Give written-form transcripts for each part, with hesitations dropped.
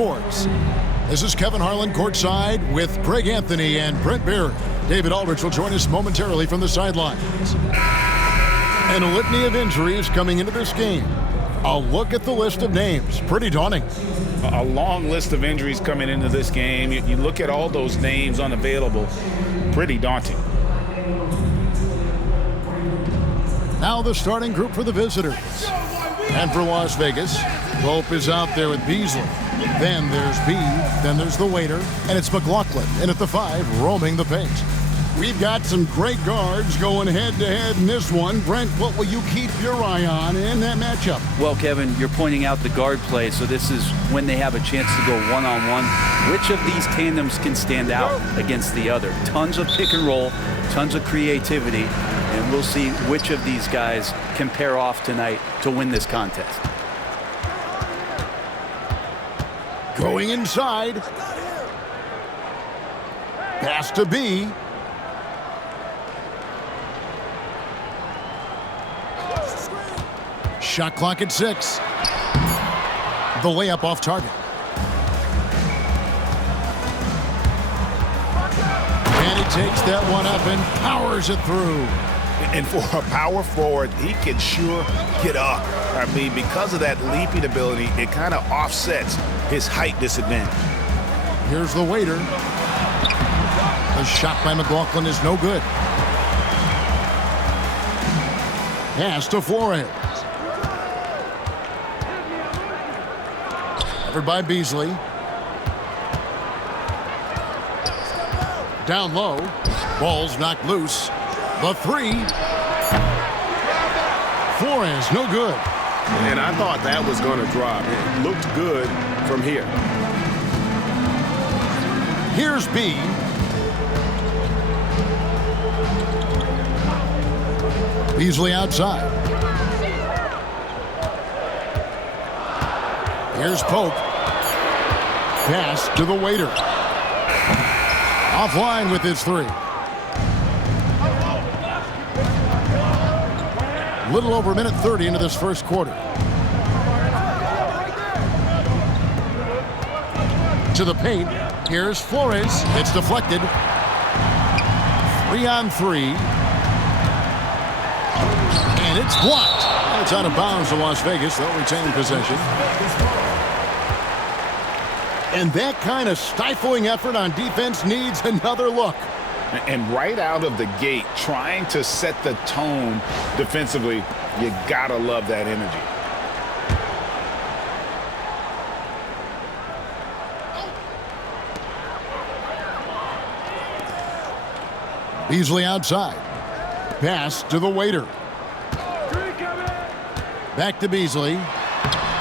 Sports. This is Kevin Harlan courtside with Greg Anthony and Brent Barry. David Aldridge will join us momentarily from the sidelines. And a litany of injuries coming into this game. A look at the list of names. Pretty daunting. A long list of injuries coming into this game. You look at all those names unavailable. Pretty daunting. Now the starting group for the visitors. And for Las Vegas, Pope is out there with Beasley. Then there's B, then there's the waiter, and it's McLaughlin. And at the 5, roaming the paint. We've got some great guards going head-to-head in this one. Brent, what will you keep your eye on in that matchup? Well, Kevin, you're pointing out the guard play, so this is when they have a chance to go one-on-one. Which of these tandems can stand out against the other? Tons of pick and roll, tons of creativity, and we'll see which of these guys can pair off tonight to win this contest. Going inside. Pass to B. Shot clock at 6. The layup off target. And he takes that one up and powers it through. And for a power forward, he can sure get up. I mean, because of that leaping ability, it kind of offsets his height disadvantage. Here's the waiter. The shot by McLaughlin is no good. Pass to Flores. Covered by Beasley. Down low. Ball's knocked loose. The 3. Flores, no good. And I thought that was going to drop. It looked good from here. Here's B. Beasley outside. Here's Pope. Pass to the waiter. Offline with his 3. Little over a minute 30 into this first quarter. To the paint. Here's Flores. It's deflected. 3 on 3. And it's blocked. It's out of bounds to Las Vegas. They'll retain possession. And that kind of stifling effort on defense needs another look. And right out of the gate, trying to set the tone defensively, you gotta love that energy. Beasley outside. Pass to the waiter. Back to Beasley.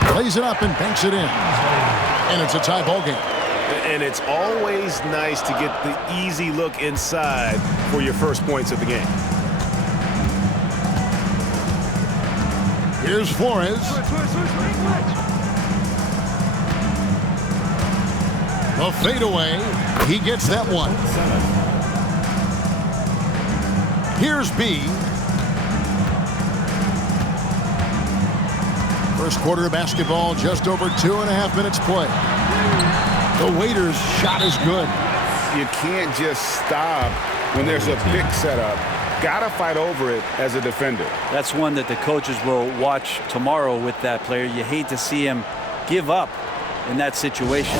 Plays it up and banks it in. And it's a tie ball game. And it's always nice to get the easy look inside for your first points of the game. Here's Flores. The fadeaway. He gets that one. Here's B. First quarter of basketball, just over 2.5 minutes play. The waiter's shot is good. You can't just stop when there's a pick set up. Gotta fight over it as a defender. That's one that the coaches will watch tomorrow with that player. You hate to see him give up in that situation.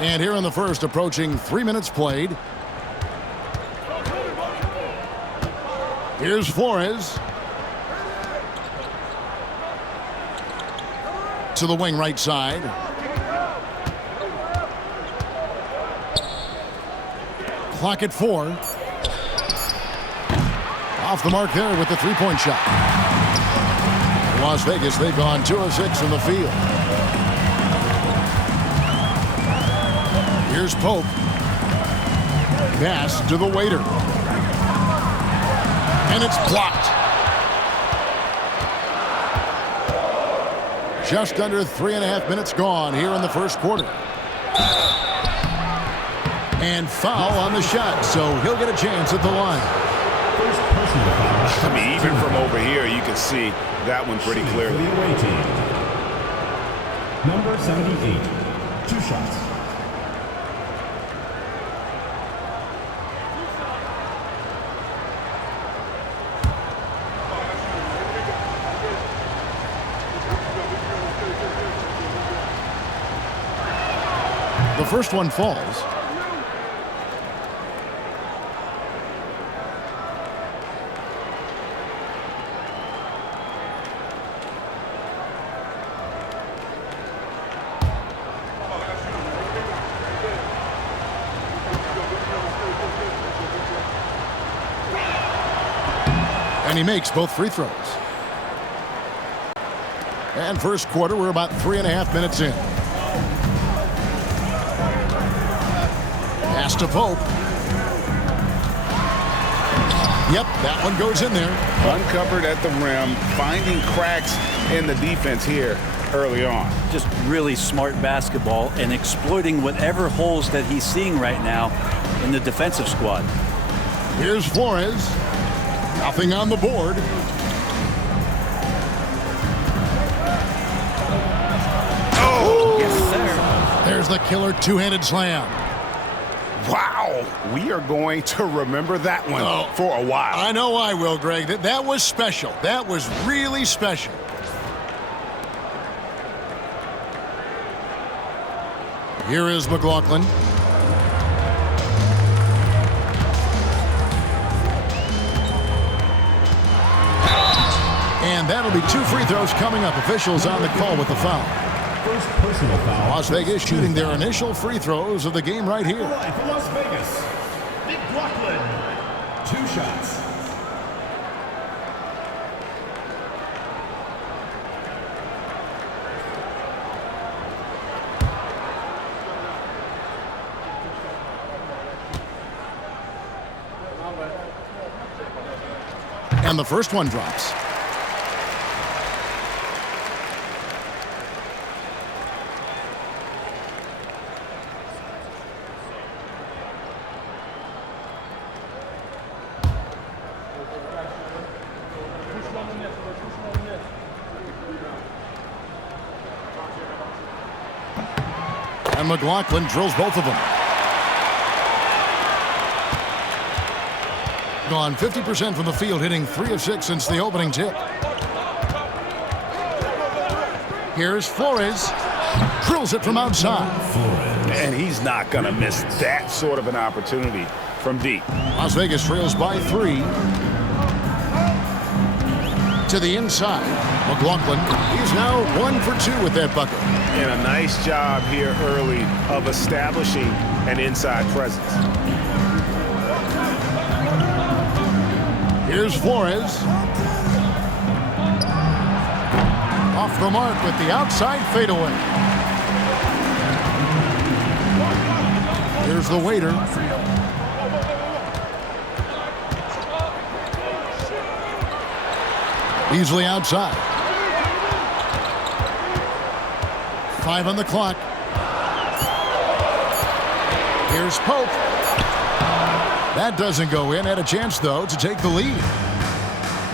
And here in the first, approaching 3 minutes played. Here's Flores. To the wing right side. Clock at 4. Off the mark there with the three-point shot. Las Vegas, they've gone 2 of 6 from the field. Here's Pope. Pass to the waiter. And it's blocked. Just under 3.5 minutes gone here in the first quarter. And foul on the shot, so he'll get a chance at the line. I mean, even from over here, you can see that one pretty clearly. Number 78, 2 shots. The first one falls. And he makes both free throws. And first quarter, we're about 3.5 minutes in. Pass to Pope. Yep, that one goes in there. Uncovered at the rim, finding cracks in the defense here early on. Just really smart basketball and exploiting whatever holes that he's seeing right now in the defensive squad. Here's Flores. Nothing on the board. Oh! Yes, sir. There's the killer two-handed slam. Wow! We are going to remember that one for a while. I know I will, Greg. That was special. That was really special. Here is McLaughlin. And that'll be 2 free throws coming up. Officials on the call with the foul. First personal foul. Las Vegas shooting their initial free throws of the game right here. For Las Vegas, McLaughlin, 2 shots. And the first one drops. And McLaughlin drills both of them. Gone 50% from the field, hitting 3 of 6 since the opening tip. Here's Flores. Drills it from outside. And he's not going to miss that sort of an opportunity from deep. Las Vegas trails by 3. To the inside. McLaughlin, he's now 1 for 2 with that bucket. And a nice job here early of establishing an inside presence. Here's Flores. Off the mark with the outside fadeaway. Here's the waiter. Easily outside. 5 on the clock. Here's Pope. That doesn't go in. Had a chance, though, to take the lead.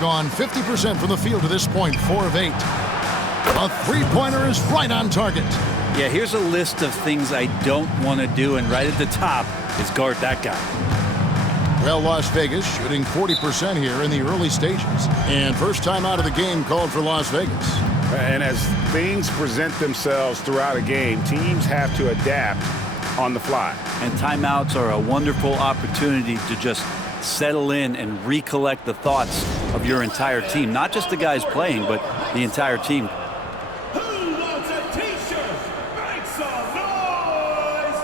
Gone 50% from the field to this point, 4 of 8. A three-pointer is right on target. Yeah, here's a list of things I don't want to do, and right at the top is guard that guy. Well, Las Vegas shooting 40% here in the early stages. And first time out of the game called for Las Vegas. And as things present themselves throughout a game, teams have to adapt on the fly. And timeouts are a wonderful opportunity to just settle in and recollect the thoughts of your entire team. Not just the guys playing, but the entire team. Who wants a t-shirt? Make some noise!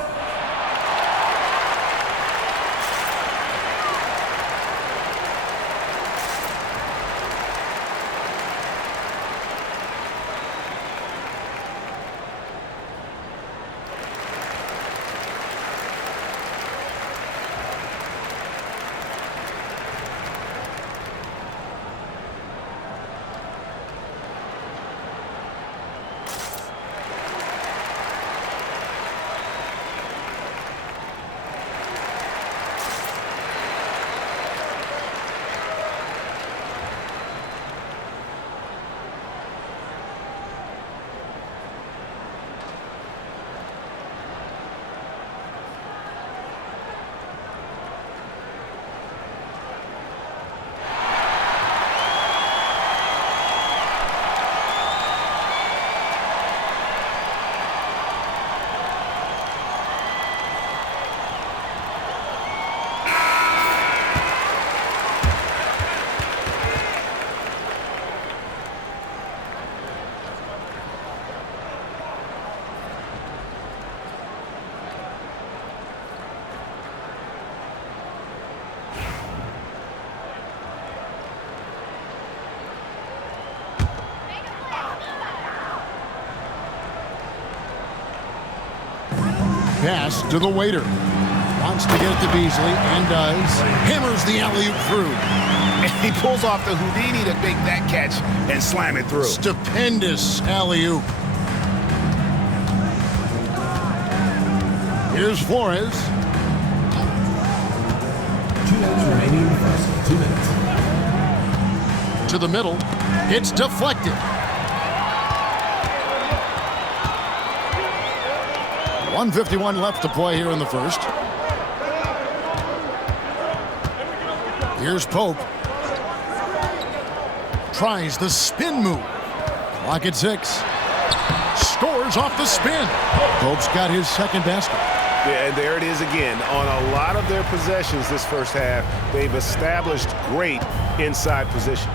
Pass to the waiter. Wants to get it to Beasley and does. Hammers the alley-oop through. And he pulls off the Houdini to make that catch and slam it through. Stupendous alley-oop. Here's Flores. 2 minutes remaining in the first. 2 minutes. To the middle. It's deflected. 1:51 left to play here in the first. Here's Pope. Tries the spin move. Clock at 6. Scores off the spin. Pope's got his second basket. Yeah, and there it is again. On a lot of their possessions this first half, they've established great inside position.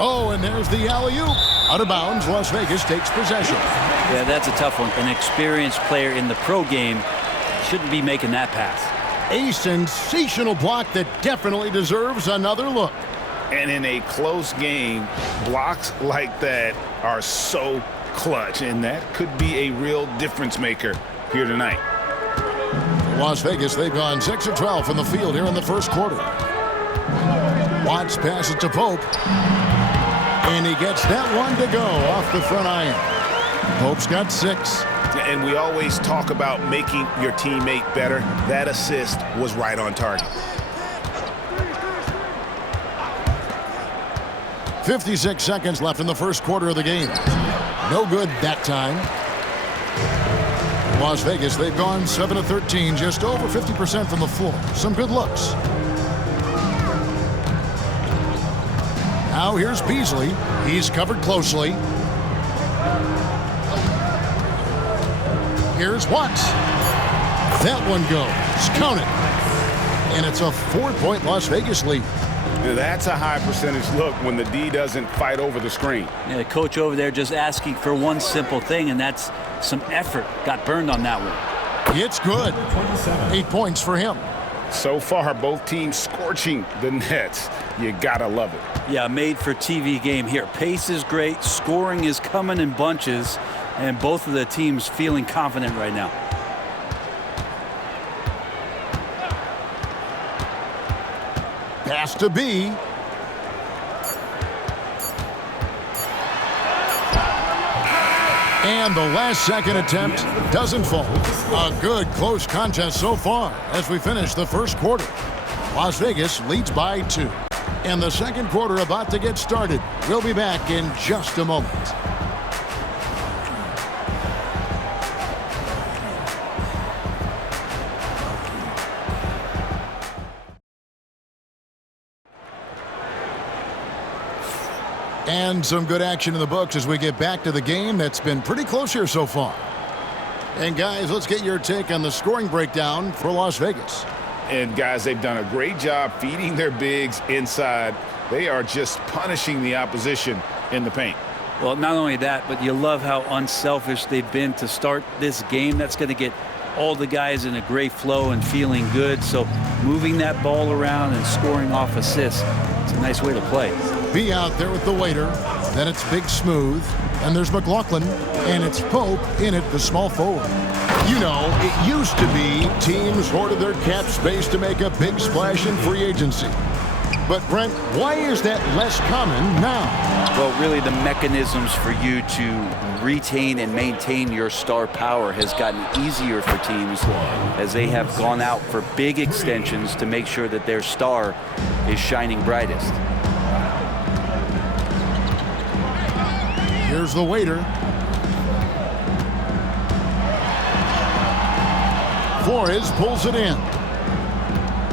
Oh, and there's the alley-oop. Out of bounds, Las Vegas takes possession. Yeah, that's a tough one. An experienced player in the pro game shouldn't be making that pass. A sensational block that definitely deserves another look. And in a close game, blocks like that are so clutch, and that could be a real difference maker here tonight. Las Vegas, they've gone 6 of 12 from the field here in the first quarter. Watts passes to Pope. And he gets that one to go off the front iron. Pope's got 6. And we always talk about making your teammate better. That assist was right on target. 56 seconds left in the first quarter of the game. No good that time. Las Vegas, they've gone 7 of 13, just over 50% from the floor. Some good looks. Now here's Beasley. He's covered closely. Here's Watts. That one goes. Count it. And it's a 4-point Las Vegas lead. That's a high percentage look when the D doesn't fight over the screen. Yeah, the coach over there just asking for one simple thing, and that's some effort. Got burned on that one. It's good. 8 points for him. So far, both teams scorching the nets. You gotta love it. Yeah, made for TV game here. Pace is great. Scoring is coming in bunches. And both of the teams feeling confident right now. Pass to B. And the last second attempt doesn't fall. A good close contest so far as we finish the first quarter. Las Vegas leads by 2. And the second quarter about to get started. We'll be back in just a moment. And some good action in the books as we get back to the game that's been pretty close here so far. And guys, let's get your take on the scoring breakdown for Las Vegas. And guys, they've done a great job feeding their bigs inside. They are just punishing the opposition in the paint. Well, not only that, but you love how unselfish they've been to start this game. That's going to get all the guys in a great flow and feeling good. So moving that ball around and scoring off assists, it's a nice way to play. Be out there with the waiter. Then it's Big Smooth. And there's McLaughlin. And it's Pope in it, the small forward. You know, it used to be teams hoarded their cap space to make a big splash in free agency. But, Brent, why is that less common now? Well, really the mechanisms for you to retain and maintain your star power has gotten easier for teams as they have gone out for big extensions to make sure that their star is shining brightest. Here's the waiter. Flores pulls it in.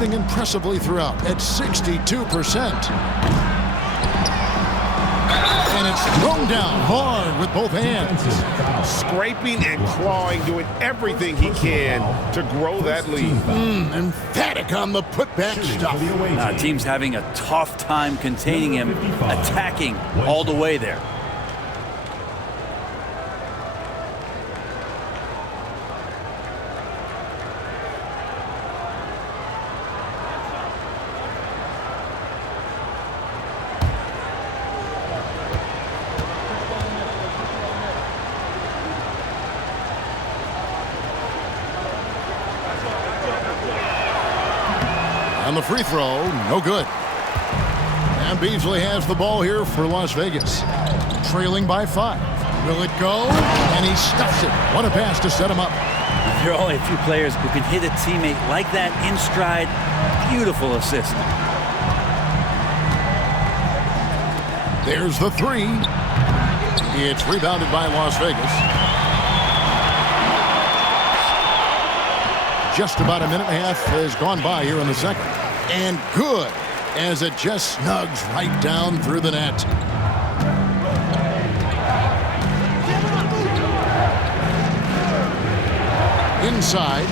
Impressively throughout at 62%. And it's thrown down hard with both hands. Scraping and clawing, doing everything he can to grow that lead. Emphatic on the putback stuff. Team's having a tough time containing him, attacking all the way there. On the free throw, no good. And Beasley has the ball here for Las Vegas. Trailing by 5. Will it go? And he stuffs it. What a pass to set him up. There are only a few players who can hit a teammate like that in stride. Beautiful assist. There's the 3. It's rebounded by Las Vegas. Just about a minute and a half has gone by here in the second. And good, as it just snugs right down through the net. Inside.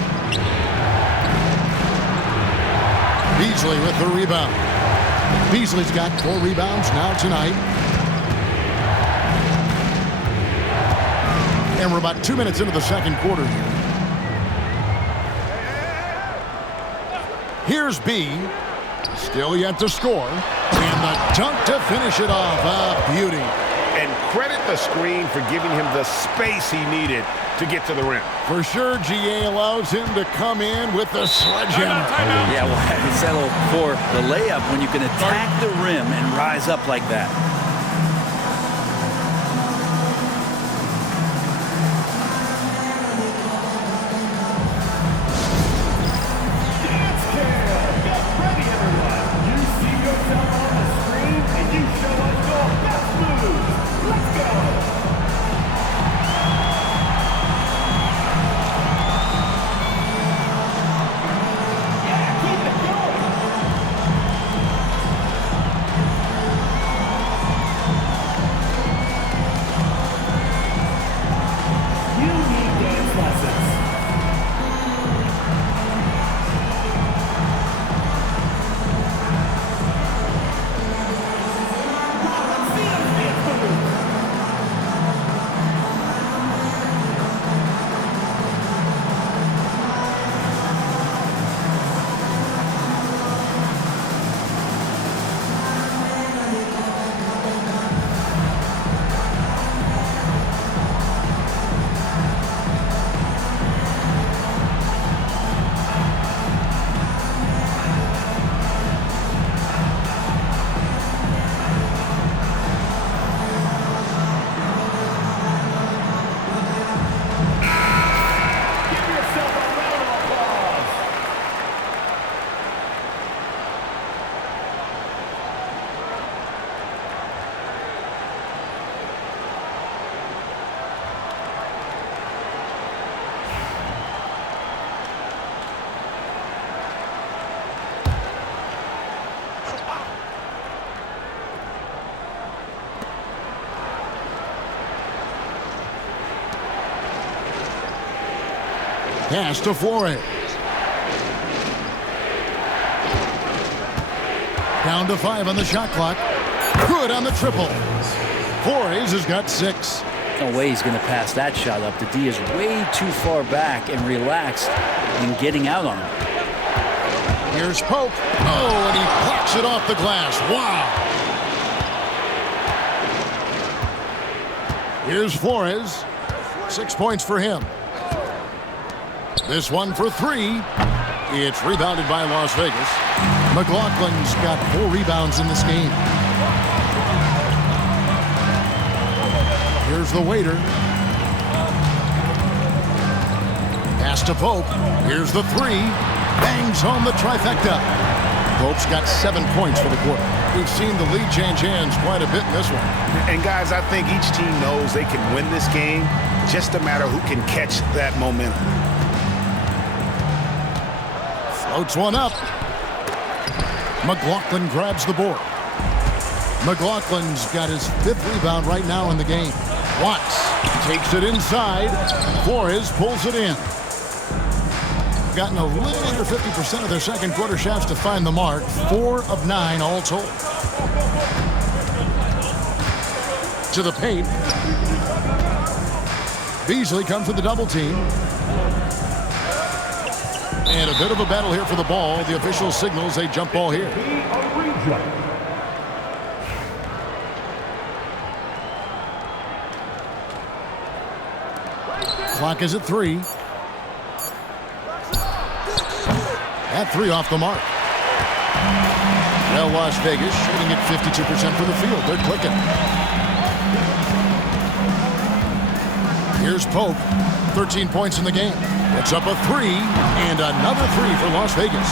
Beasley with the rebound. Beasley's got 4 rebounds now tonight. And we're about 2 minutes into the second quarter here. Here's B. Still yet to score. And the dunk to finish it off. A beauty. And credit the screen for giving him the space he needed to get to the rim. For sure, GA allows him to come in with the sledgehammer. Yeah, well, how do you settle for the layup when you can attack the rim and rise up like that? Pass to Flores. Down to 5 on the shot clock. Good on the triple. Flores has got 6. No way he's going to pass that shot up. The D is way too far back and relaxed in getting out on him. Here's Pope. Oh, and he blocks it off the glass. Wow. Here's Flores. 6 points for him. This one for 3. It's rebounded by Las Vegas. McLaughlin's got 4 rebounds in this game. Here's the waiter. Pass to Pope. Here's the 3. Bangs home the trifecta. Pope's got 7 points for the quarter. We've seen the lead change hands quite a bit in this one. And guys, I think each team knows they can win this game. Just a matter who can catch that momentum. Floats one up. McLaughlin grabs the board. McLaughlin's got his 5th rebound right now in the game. Watts takes it inside. Flores pulls it in. Gotten a little under 50% of their second quarter shots to find the mark. 4 of 9 all told. To the paint. Beasley comes with the double team. And a bit of a battle here for the ball. The official signals a jump ball here. Clock is at 3. That 3 off the mark. Well, Las Vegas shooting at 52% for the field. They're clicking. Here's Pope. 13 points in the game. It's up a 3 and another 3 for Las Vegas.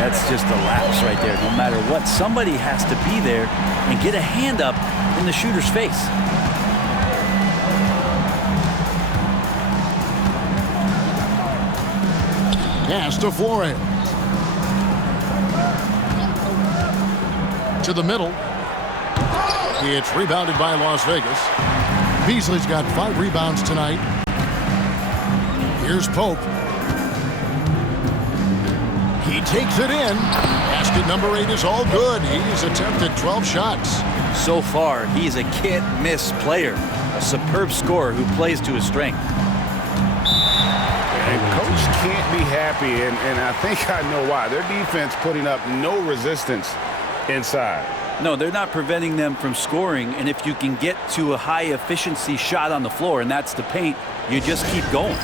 That's just a lapse right there. No matter what, somebody has to be there and get a hand up in the shooter's face. Pass to Flores. To the middle. It's rebounded by Las Vegas. Beasley's got 5 rebounds tonight. Here's Pope. He takes it in. Basket number 8 is all good. He's attempted 12 shots. So far, he's a can't-miss player. A superb scorer who plays to his strength. And coach can't be happy, and I think I know why. Their defense putting up no resistance inside. No, they're not preventing them from scoring, and if you can get to a high-efficiency shot on the floor, and that's the paint, you just keep going.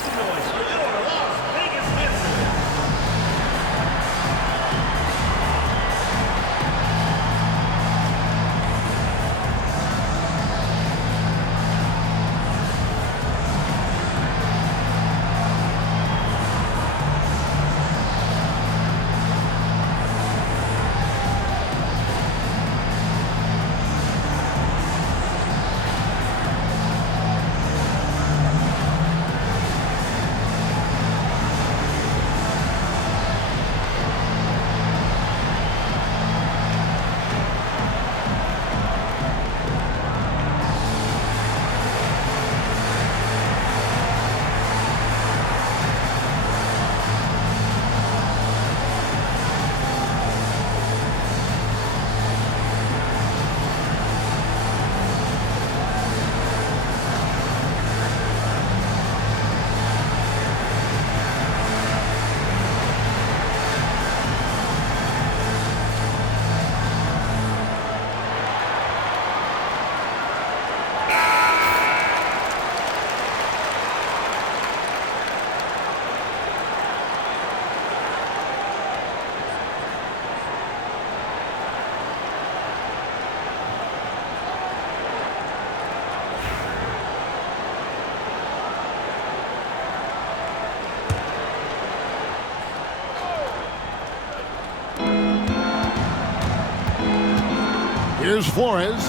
Here's Flores.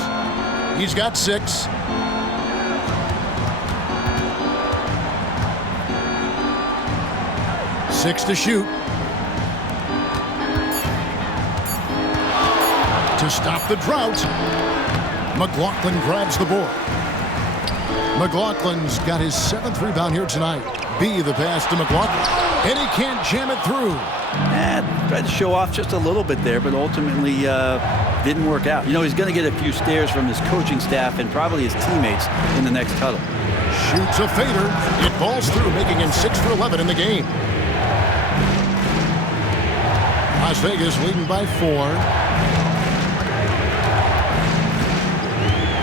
He's got 6. Six to shoot. To stop the drought. McLaughlin grabs the board. McLaughlin's got his 7th rebound here tonight. B, the pass to McLaughlin. And he can't jam it through. Tried to show off just a little bit there, but ultimately didn't work out. You know, he's going to get a few stares from his coaching staff and probably his teammates in the next huddle. Shoots a fader. It falls through, making him 6 for 11 in the game. Las Vegas leading by 4.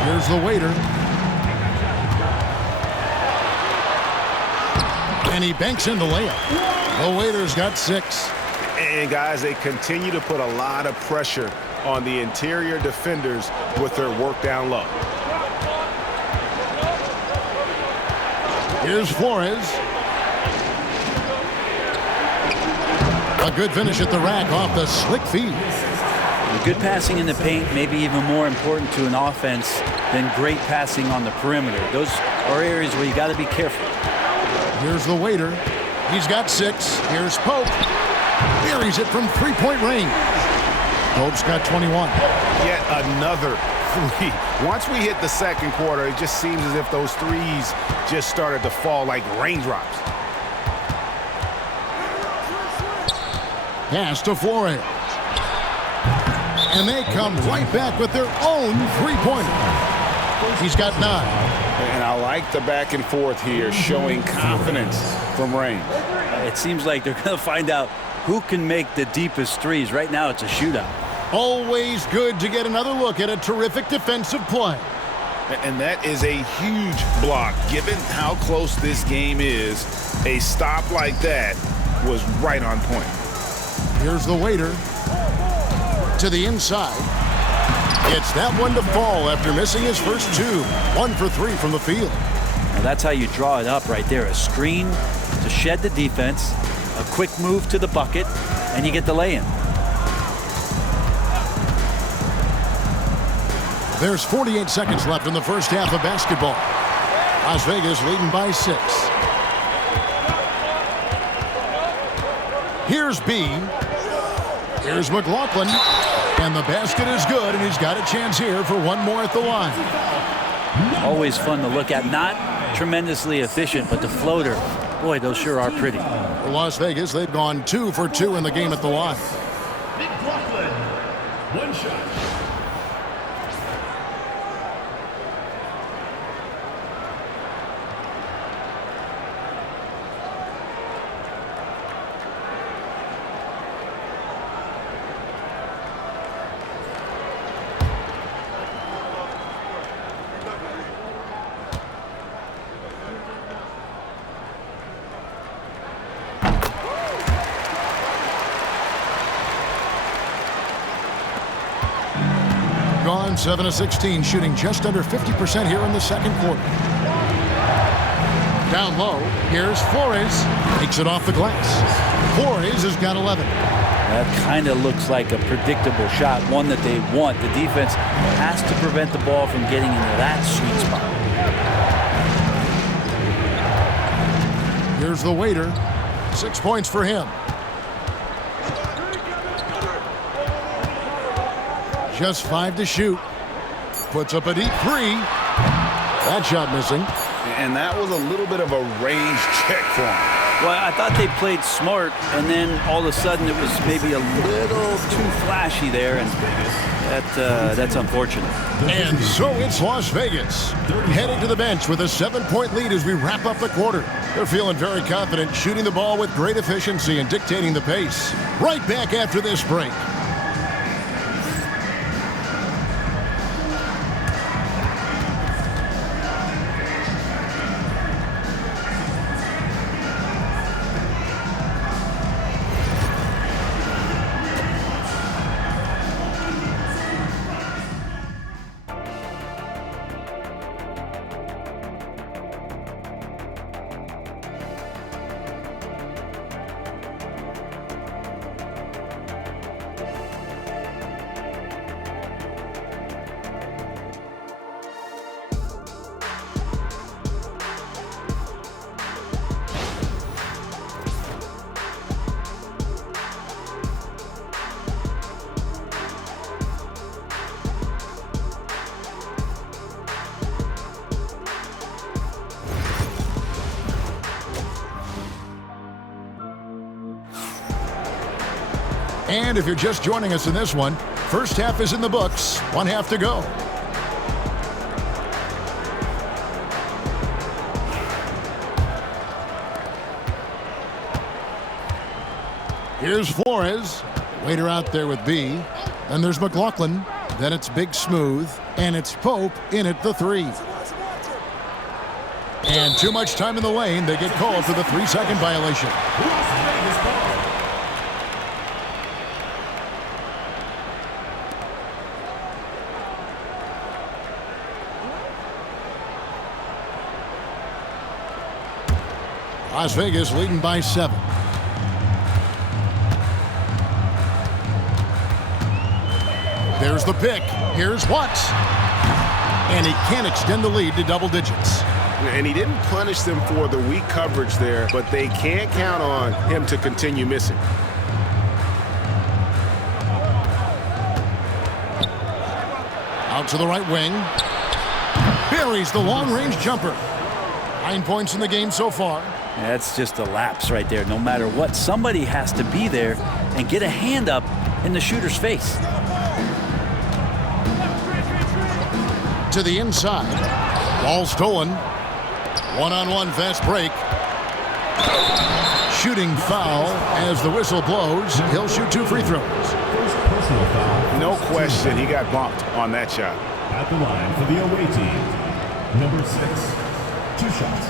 Here's the waiter. And he banks in the layup. The waiter's got 6. And guys, they continue to put a lot of pressure on the interior defenders with their work down low. Here's Flores. A good finish at the rack off the slick feed. Good passing in the paint may be even more important to an offense than great passing on the perimeter. Those are areas where you got to be careful. Here's the waiter. He's got 6. Here's Pope. Buries it from three-point range. Pope's got 21. Yet another 3. Once we hit the second quarter, it just seems as if those threes just started to fall like raindrops. Pass to Flores. And they come right back with their own three-pointer. He's got 9. And I like the back and forth here, showing confidence from range. It seems like they're going to find out who can make the deepest threes. Right now, it's a shootout. Always good to get another look at a terrific defensive play. And that is a huge block. Given how close this game is, a stop like that was right on point. Here's the waiter. To the inside. Gets that one to fall after missing his first 2. 1 for 3 from the field. Now that's how you draw it up right there. A screen to shed the defense, a quick move to the bucket, and you get the lay-in. There's 48 seconds left in the first half of basketball. Las Vegas leading by 6. Here's B. Here's McLaughlin. And the basket is good, and he's got a chance here for one more at the line. Always fun to look at. Not tremendously efficient, but the floater, boy, those sure are pretty. For Las Vegas, they've gone 2 for 2 in the game at the line. McLaughlin, 1 shot. Gone 7 of 16, shooting just under 50% here in the second quarter. Down low, here's Flores. Takes it off the glass. Flores has got 11. That kind of looks like a predictable shot, one that they want. The defense has to prevent the ball from getting into that sweet spot. Here's the waiter. 6 points for him. Just 5 to shoot. Puts up a deep 3. That shot missing. And that was a little bit of a range check for him. Well, I thought they played smart, and then all of a sudden it was maybe a little too flashy there, and that's unfortunate. And so it's Las Vegas, heading to the bench with a 7-point lead as we wrap up the quarter. They're feeling very confident, shooting the ball with great efficiency and dictating the pace. Right back after this break. And if you're just joining us in this one, first half is in the books, 1 half to go. Here's Flores. Waiter out there with B. Then there's McLaughlin. Then it's Big Smooth. And it's Pope in at the 3. And too much time in the lane. They get called for the 3-second violation. Las Vegas leading by 7. There's the pick. Here's Watts. And he can't extend the lead to double digits. And he didn't punish them for the weak coverage there, but they can't count on him to continue missing. Out to the right wing. Buries the long-range jumper. 9 points in the game so far. That's just a lapse right there. No matter what, somebody has to be there and get a hand up in the shooter's face. To the inside. Ball stolen. One-on-one fast break. Shooting foul as the whistle blows. He'll shoot 2 free throws. No question, he got bumped on that shot. At the line for the away team, number 6, 2 shots.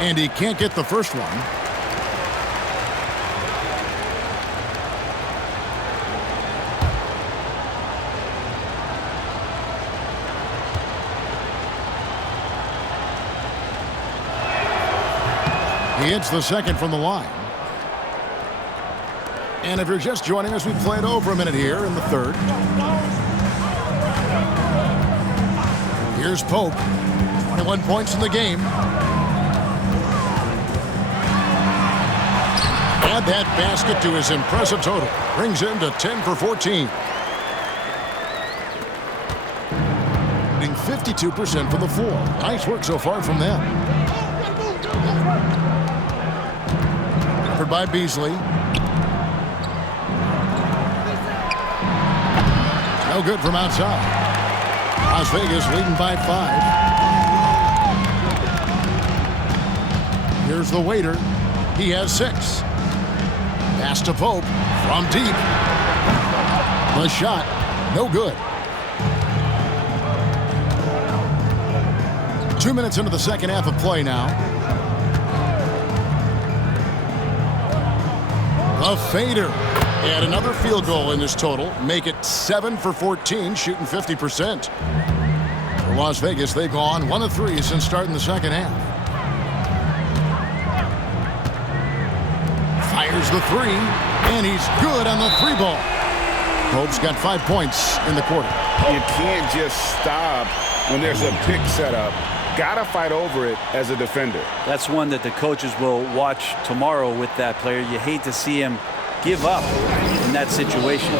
And he can't get the first one. He hits the second from the line. And if you're just joining us, we played over a minute here in the third. Here's Pope. 21 points in the game. Add that basket to his impressive total. Brings him to 10 for 14. Shooting 52% from the floor. Nice work so far from them. Covered by Beasley. No good from outside. Las Vegas leading by 5. Here's the waiter. He has 6. Pass to Pope from deep. The shot, no good. 2 minutes into the second half of play now. A fader. And another field goal in this total. Make it 7 for 14, shooting 50%. For Las Vegas, they've gone 1 of 3 since starting the second half. Fires the 3, and he's good on the 3 ball. Pope's got 5 points in the quarter. You can't just stop when there's a pick set up. Gotta fight over it as a defender. That's one that the coaches will watch tomorrow with that player. You hate to see him give up in that situation.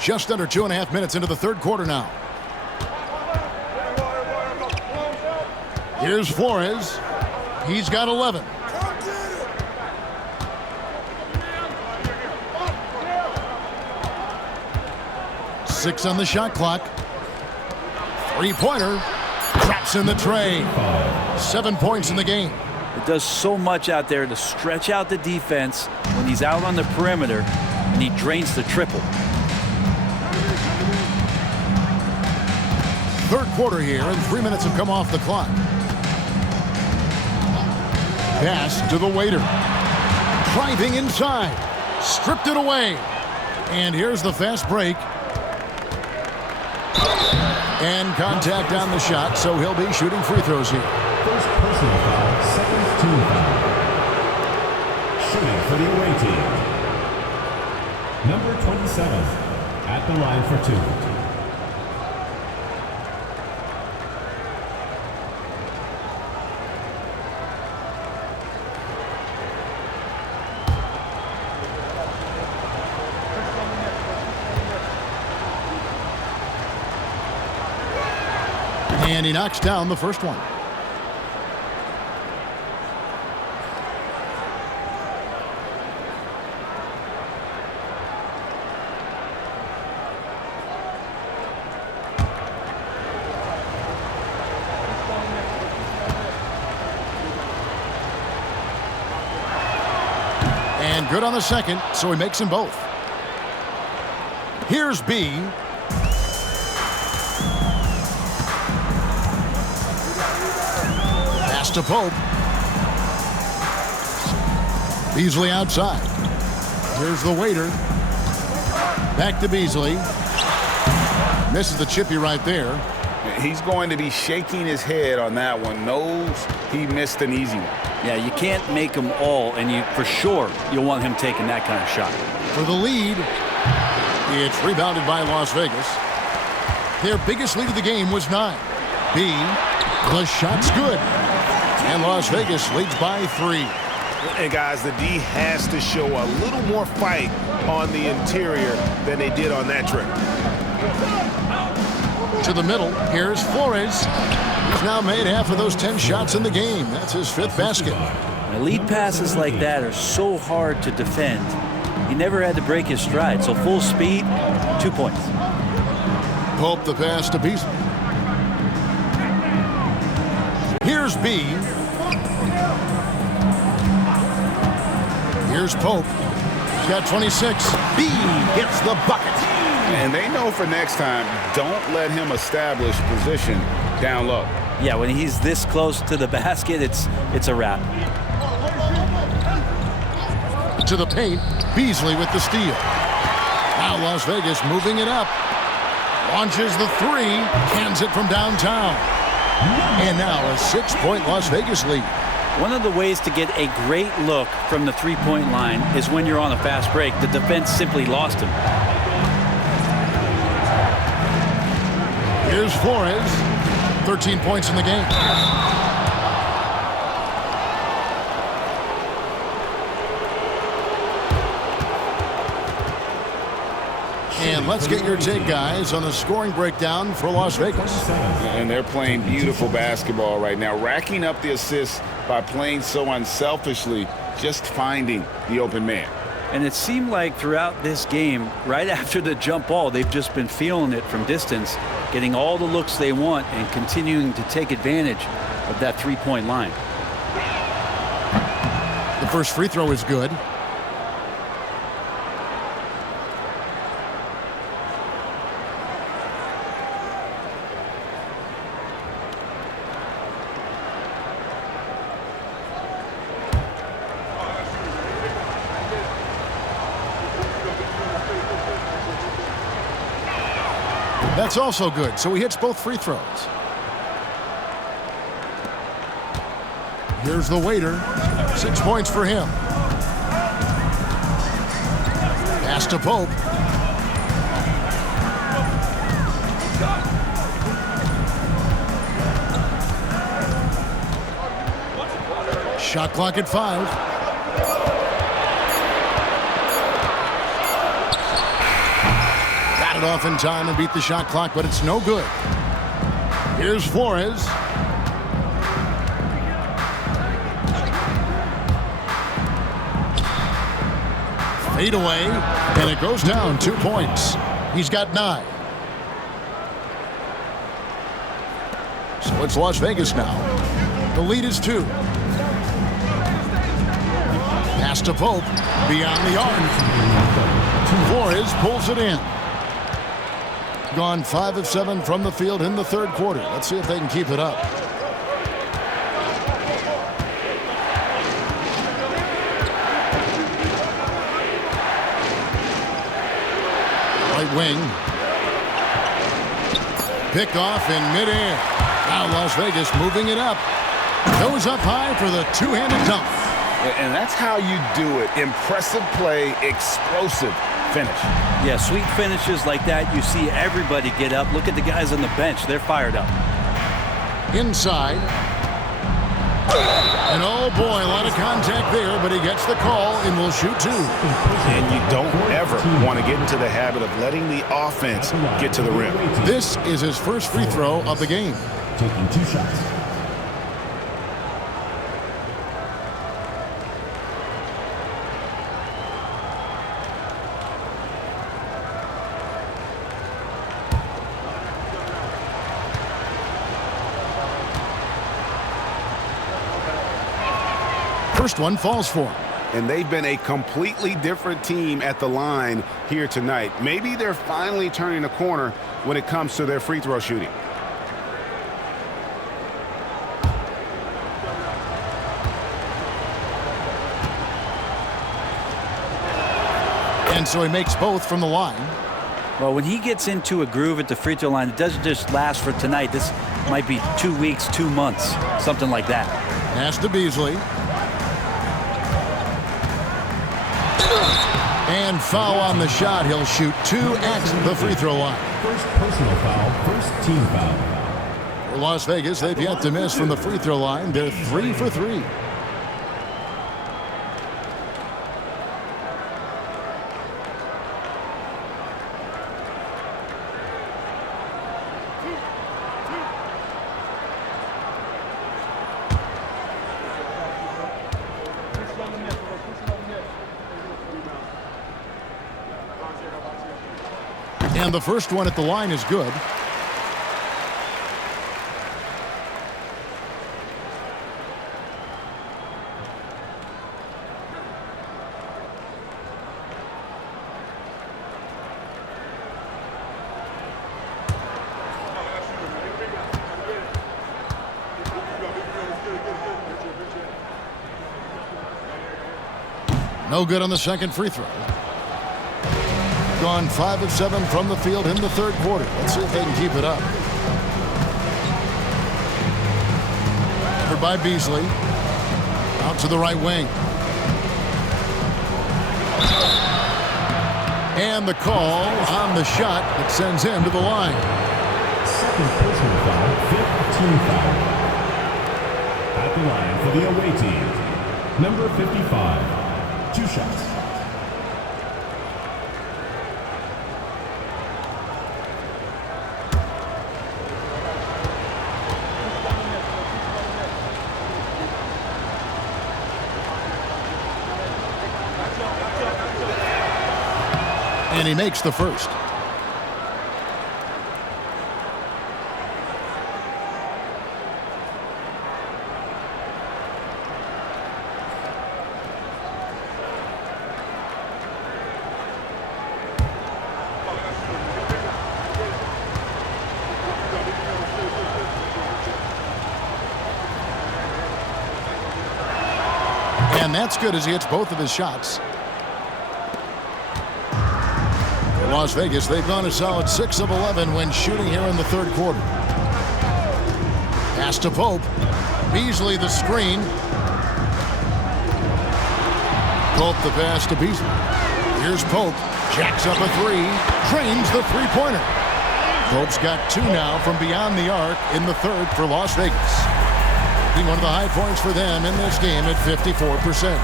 Just under 2.5 minutes into the third quarter now. Here's Flores. He's got 11. Six on the shot clock. Three-pointer. Traps in the tray. 7 points in the game. It does so much out there to stretch out the defense when he's out on the perimeter, and he drains the triple. Third quarter here, and 3 minutes have come off the clock. Pass to the waiter. Driving inside. Stripped it away. And here's the fast break. And contact on the shot, so he'll be shooting free throws here. First personal foul, second team foul. Shooting for the away team. Number 27 at the line for two. And he knocks down the first one. And good on the second, so he makes them both. Here's B. Pass to Pope. Beasley outside. Here's the waiter. Back to Beasley. Misses the chippy right there. He's going to be shaking his head on that one. Knows he missed an easy one. Yeah, you can't make them all, and you for sure you'll want him taking that kind of shot. For the lead, it's rebounded by Las Vegas. Their biggest lead of the game was 9. B, the shot's good. And Las Vegas leads by 3. And guys, the D has to show a little more fight on the interior than they did on that trip. To the middle, here's Flores. He's now made half of those 10 shots in the game. That's his 5th basket. Now, lead passes like that are so hard to defend. He never had to break his stride, so full speed, 2 points. Pope the pass to Beasley. Here's B. Here's Pope. He's got 26. B gets the bucket. And they know for next time, don't let him establish position down low. Yeah, when he's this close to the basket, it's a wrap. To the paint, Beasley with the steal. Now Las Vegas moving it up. Launches the 3, cans it from downtown. And now a 6-point Las Vegas lead. One of the ways to get a great look from the three-point line is when you're on a fast break. The defense simply lost him. Here's Flores. 13 points in the game. And let's get your take, guys, on the scoring breakdown for Las Vegas. And they're playing beautiful basketball right now, racking up the assists by playing so unselfishly, just finding the open man. And it seemed like throughout this game, right after the jump ball, they've just been feeling it from distance, getting all the looks they want and continuing to take advantage of that three-point line. The first free throw is good. That's also good, so he hits both free throws. Here's the waiter. 6 points for him. Pass to Pope. Shot clock at 5. Got it off in time and beat the shot clock, but it's no good. Here's Flores. Fade away, and it goes down 2 points. He's got 9. So it's Las Vegas now. The lead is 2. Pass to Pope, beyond the arc. Flores pulls it in. Gone 5 of 7 from the field in the third quarter. Let's see if they can keep it up. Right wing. Pick off in midair. Now Las Vegas moving it up. Goes up high for the two-handed dunk. And that's how you do it. Impressive play, explosive finish. Yeah, sweet finishes like that, you see everybody get up. Look at the guys on the bench. They're fired up. Inside. And oh boy, a lot of contact there, but he gets the call and will shoot 2. And you don't ever want to get into the habit of letting the offense get to the rim. This is his first free throw of the game. Taking 2 shots. First one falls for him. And they've been a completely different team at the line here tonight. Maybe they're finally turning a corner when it comes to their free throw shooting. And so he makes both from the line. Well, when he gets into a groove at the free throw line, it doesn't just last for tonight. This might be 2 weeks, 2 months, something like that. Pass to Beasley. And foul on the shot. He'll shoot 2 at the free throw line. First personal foul, first team foul. For Las Vegas, they've yet to miss from the free throw line. They're 3 for 3. And the first one at the line is good. No good on the second free throw. Gone 5 of 7 from the field in the third quarter. Let's see if they can keep it up. Covered by Beasley. Out to the right wing. And the call on the shot that sends him to the line. Second personal foul, 5th team foul. At the line for the away team, number 55. 2 shots. And he makes the first. And that's good as he hits both of his shots. Las Vegas, they've gone a solid 6 of 11 when shooting here in the third quarter. Pass to Pope. Beasley the screen. Pope the pass to Beasley. Here's Pope. Jacks up a 3. Drains the three-pointer. Pope's got 2 now from beyond the arc in the third for Las Vegas. Being one of the high points for them in this game at 54%.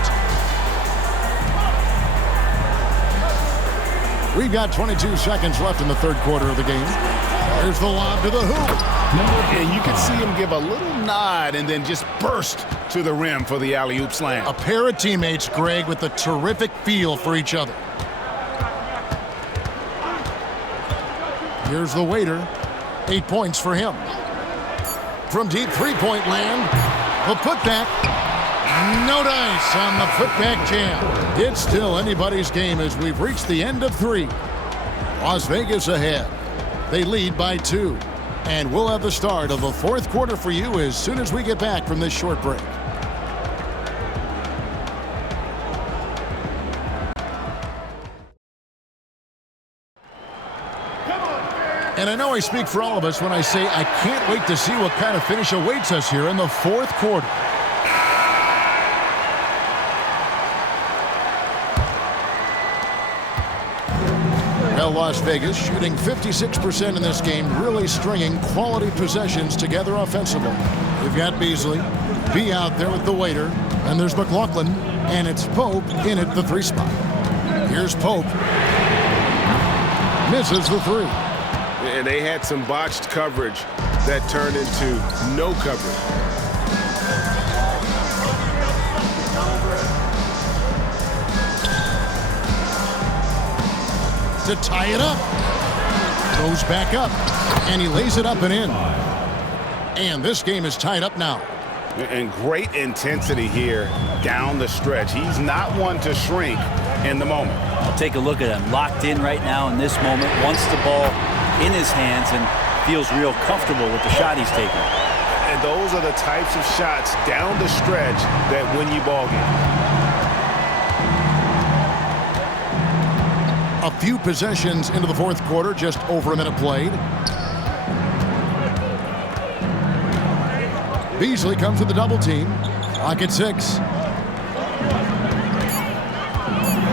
We've got 22 seconds left in the third quarter of the game. Here's the lob to the hoop. And you can see him give a little nod and then just burst to the rim for the alley-oop slam. A pair of teammates, Greg, with a terrific feel for each other. Here's the waiter. 8 points for him. From deep three-point land, the putback. No dice on the putback jam. It's still anybody's game as we've reached the end of 3. Las Vegas ahead. They lead by 2. And we'll have the start of the fourth quarter for you as soon as we get back from this short break. And I know I speak for all of us when I say I can't wait to see what kind of finish awaits us here in the fourth quarter. Well, Las Vegas shooting 56% in this game, really stringing quality possessions together offensively. You've got Beasley, B out there with the waiter, and there's McLaughlin, and it's Pope in at the 3 spot. Here's Pope. Misses the 3. And they had some botched coverage that turned into no coverage. To tie it up. Goes back up. And he lays it up and in. And this game is tied up now. And great intensity here down the stretch. He's not one to shrink in the moment. I'll take a look at him. Locked in right now in this moment. Wants the ball in his hands and feels real comfortable with the shot he's taking. And those are the types of shots down the stretch that win you ball games. A few possessions into the fourth quarter, just over a minute played. Beasley comes with the double team. Clock at 6.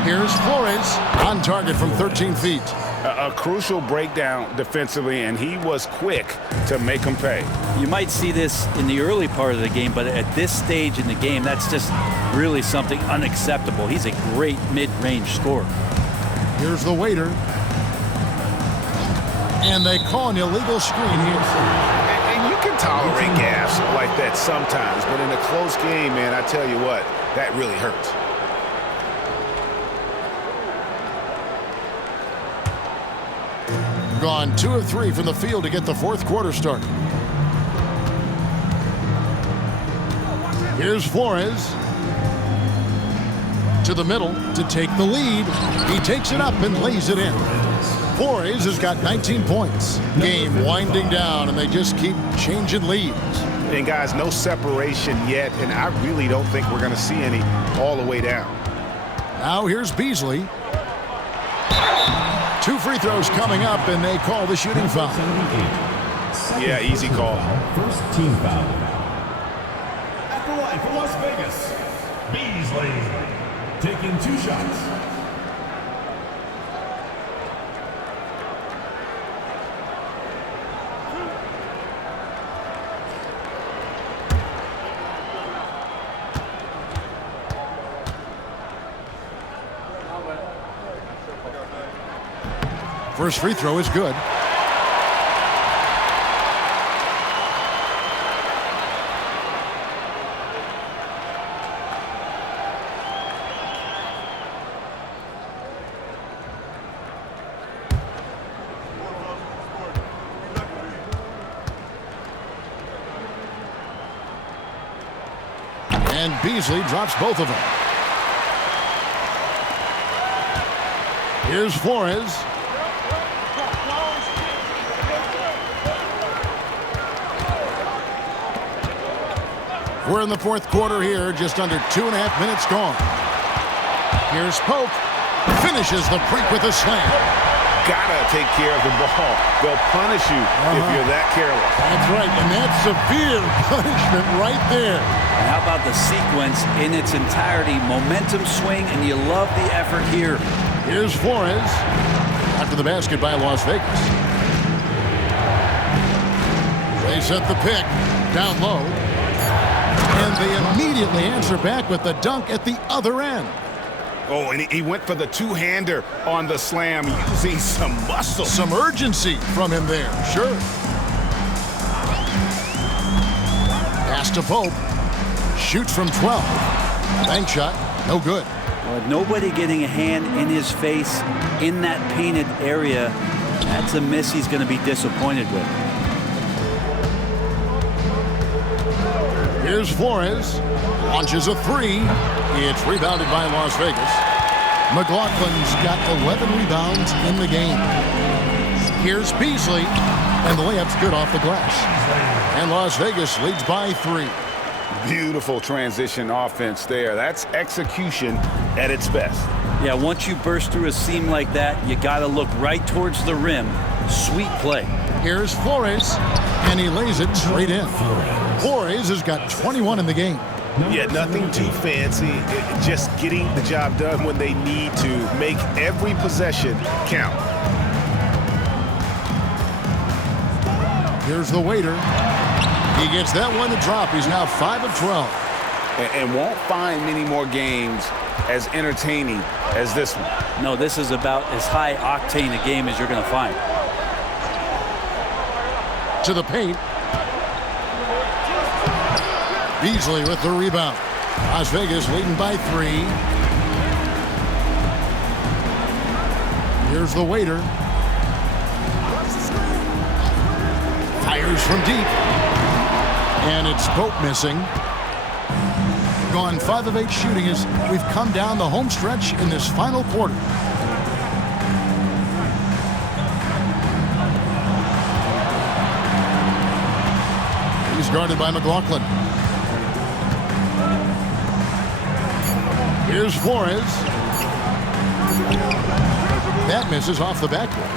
Here's Flores on target from 13 feet. A crucial breakdown defensively, and he was quick to make him pay. You might see this in the early part of the game, but at this stage in the game, that's just really something unacceptable. He's a great mid-range scorer. Here's the waiter. And they call an illegal screen here. And you can tolerate gaffes like that sometimes, but in a close game, man, I tell you what, that really hurts. Gone 2 of 3 from the field to get the fourth quarter started. Here's Flores. To the middle to take the lead. He takes it up and lays it in. Flores has got 19 points. Game winding down, and they just keep changing leads. And guys, no separation yet, and I really don't think we're going to see any all the way down. Now here's Beasley. 2 free throws coming up, and they call the shooting foul. Yeah, easy call. First team foul. At the line for Las Vegas, Beasley taking 2 shots. First free throw is good. And Beasley drops both of them. Here's Flores. We're in the fourth quarter here, just under 2.5 minutes gone. Here's Pope. Finishes the break with a slam. Gotta take care of the ball. They'll punish you if you're that careless. That's right, and that's severe punishment right there. And how about the sequence in its entirety? Momentum swing, and you love the effort here. Here's Flores. After the basket by Las Vegas. They set the pick down low. And they immediately answer back with the dunk at the other end. Oh, and he went for the two-hander on the slam using some muscle. Some urgency from him there, sure. Pass to Pope. Shoots from 12. Bank shot, no good. Nobody getting a hand in his face in that painted area. That's a miss he's going to be disappointed with. Here's Flores. Launches a three. It's rebounded by Las Vegas. McLaughlin's got 11 rebounds in the game. Here's Beasley. And the layup's good off the glass. And Las Vegas leads by 3. Beautiful transition offense there. That's execution at its best. Yeah, once you burst through a seam like that, you got to look right towards the rim. Sweet play. Here's Flores, and he lays it straight in. Flores has got 21 in the game. Yeah, nothing too fancy. Just getting the job done when they need to. Make every possession count. Here's the waiter. He gets that one to drop. He's now 5 of 12. And won't find many more games as entertaining as this one. No, this is about as high octane a game as you're going to find. To the paint. Beasley with the rebound. Las Vegas leading by 3. Here's the waiter. Fires from deep. And it's Pope missing. Gone 5 of 8 shooting as we've come down the home stretch in this final quarter. He's guarded by McLaughlin. Here's Flores. That misses off the backboard.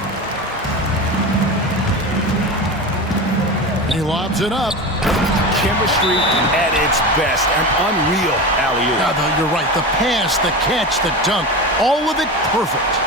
He lobs it up. Chemistry at its best. An unreal alley-oop. Yeah, you're right. The pass, the catch, the dunk, all of it perfect.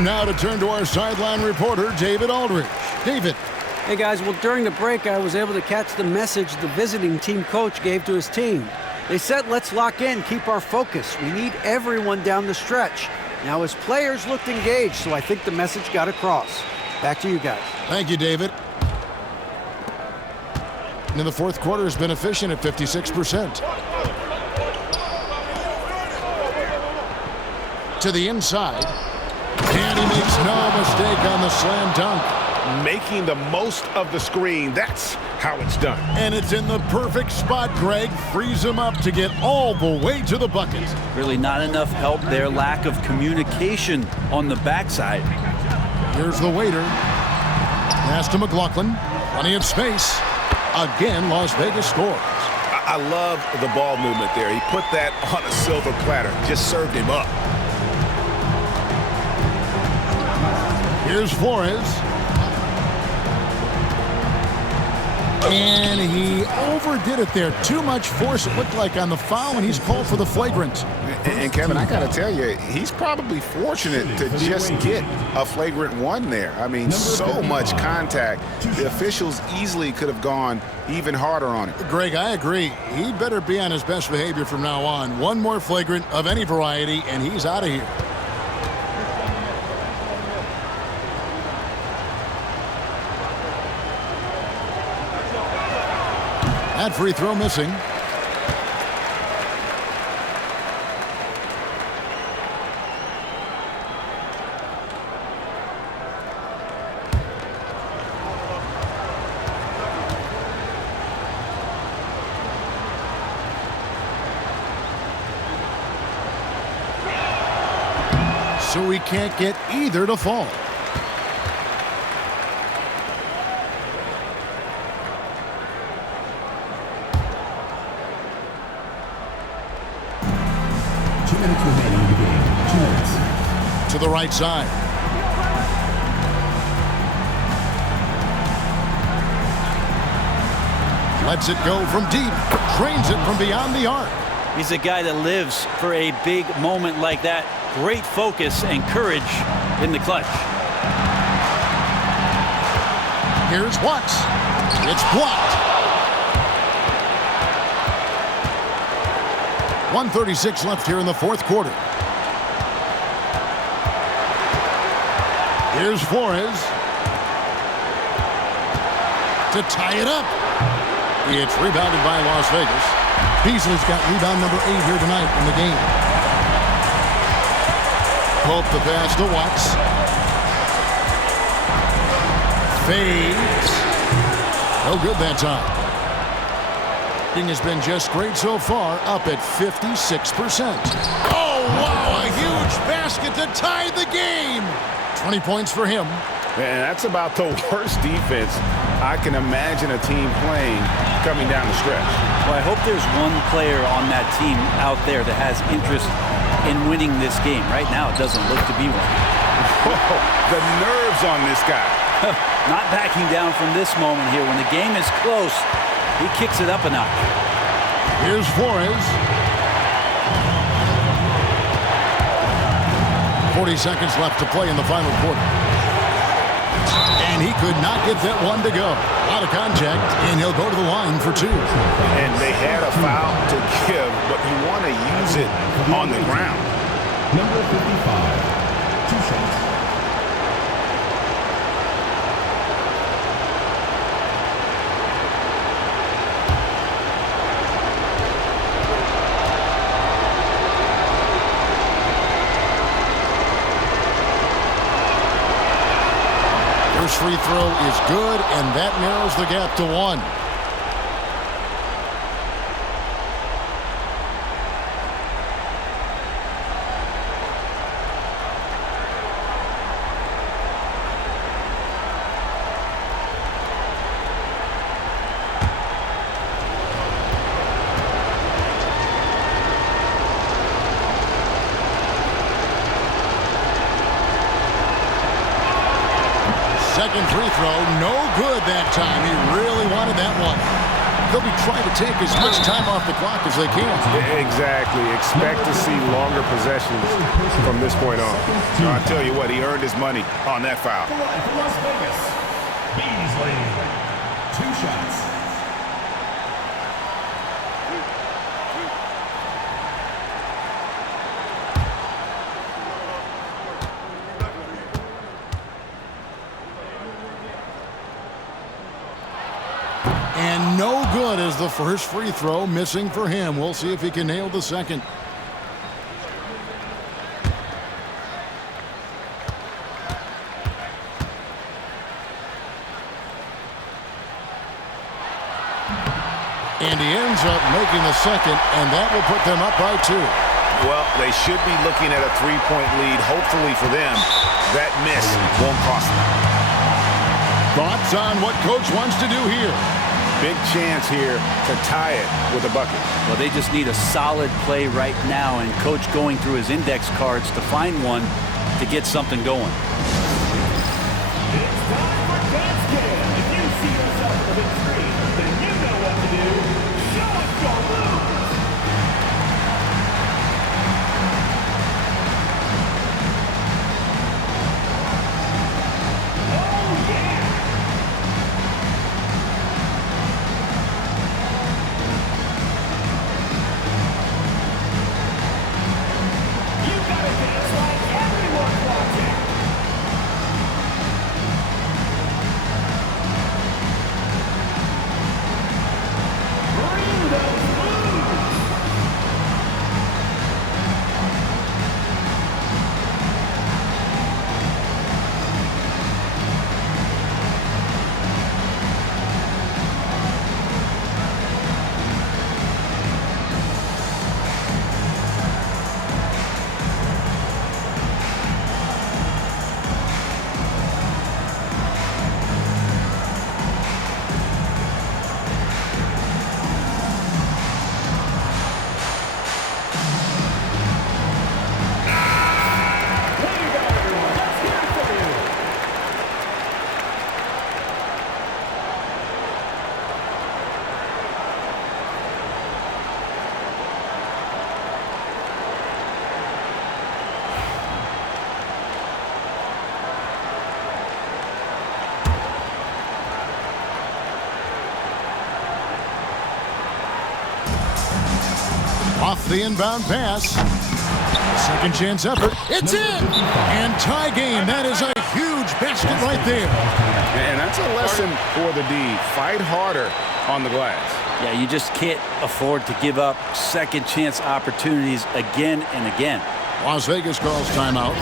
Time now to turn to our sideline reporter, David Aldridge. David. Hey guys, well during the break I was able to catch the message the visiting team coach gave to his team. They said, let's lock in, keep our focus. We need everyone down the stretch. Now his players looked engaged, so I think the message got across. Back to you guys. Thank you, David. And the fourth quarter has been efficient at 56%. To the inside. And he makes no mistake on the slam dunk. Making the most of the screen. That's how it's done. And it's in the perfect spot, Greg. Frees him up to get all the way to the bucket. Really not enough help there. Lack of communication on the backside. Here's the waiter. Pass to McLaughlin. Plenty of space. Again, Las Vegas scores. I love the ball movement there. He put that on a silver platter. Just served him up. Here's Flores. And he overdid it there. Too much force, it looked like, on the foul, and he's called for the flagrant. And Kevin, I got to tell you, he's probably fortunate to just get a flagrant one there. I mean, so much contact. The officials easily could have gone even harder on it. Greg, I agree. He better be on his best behavior from now on. One more flagrant of any variety, and he's out of here. That free throw missing. So we can't get either to fall. To the right side. Lets it go from deep. Trains it from beyond the arc. He's a guy that lives for a big moment like that. Great focus and courage in the clutch. Here's Watts. It's blocked. 1:36 left here in the fourth quarter. Here's Flores to tie it up. It's rebounded by Las Vegas. Beasley's got rebound number 8 here tonight in the game. Pope the pass to Watts. Fades. No good that time. King has been just great so far, up at 56%. Oh, wow, a huge basket to tie the game. 20 points for him. Man, that's about the worst defense I can imagine a team playing coming down the stretch. Well, I hope there's one player on that team out there that has interest in winning this game. Right now, it doesn't look to be one. Whoa, the nerves on this guy. Not backing down from this moment here. When the game is close, he kicks it up a notch. Here's Flores. 40 seconds left to play in the final quarter. And he could not get that one to go. A lot of contact, and he'll go to the line for 2. And they had a foul to give, but you want to use it on the ground. Number 55, 2 shots. Free throw is good, and that narrows the gap to 1. Second free throw, no good that time. He really wanted that one. They'll be trying to take as much time off the clock as they can. Exactly. Expect to see longer possessions from this point on. I'll tell you what, he earned his money on that foul. For Las Vegas, Beasley, 2 shots. And no good as the first free throw, missing for him. We'll see if he can nail the second. And he ends up making the second, and that will put them up by 2. Well, they should be looking at a 3-point lead. Hopefully for them, that miss won't cost them. Thoughts on what Coach wants to do here? Big chance here to tie it with a bucket. Well, they just need a solid play right now, and Coach going through his index cards to find one to get something going. It's time for Dance Kid. If you see yourself in the big screen, Off the inbound pass. Second chance effort. It's in! And tie game. That is a huge basket right there. And that's a lesson for the D. Fight harder on the glass. Yeah, you just can't afford to give up second chance opportunities again and again. Las Vegas calls timeout.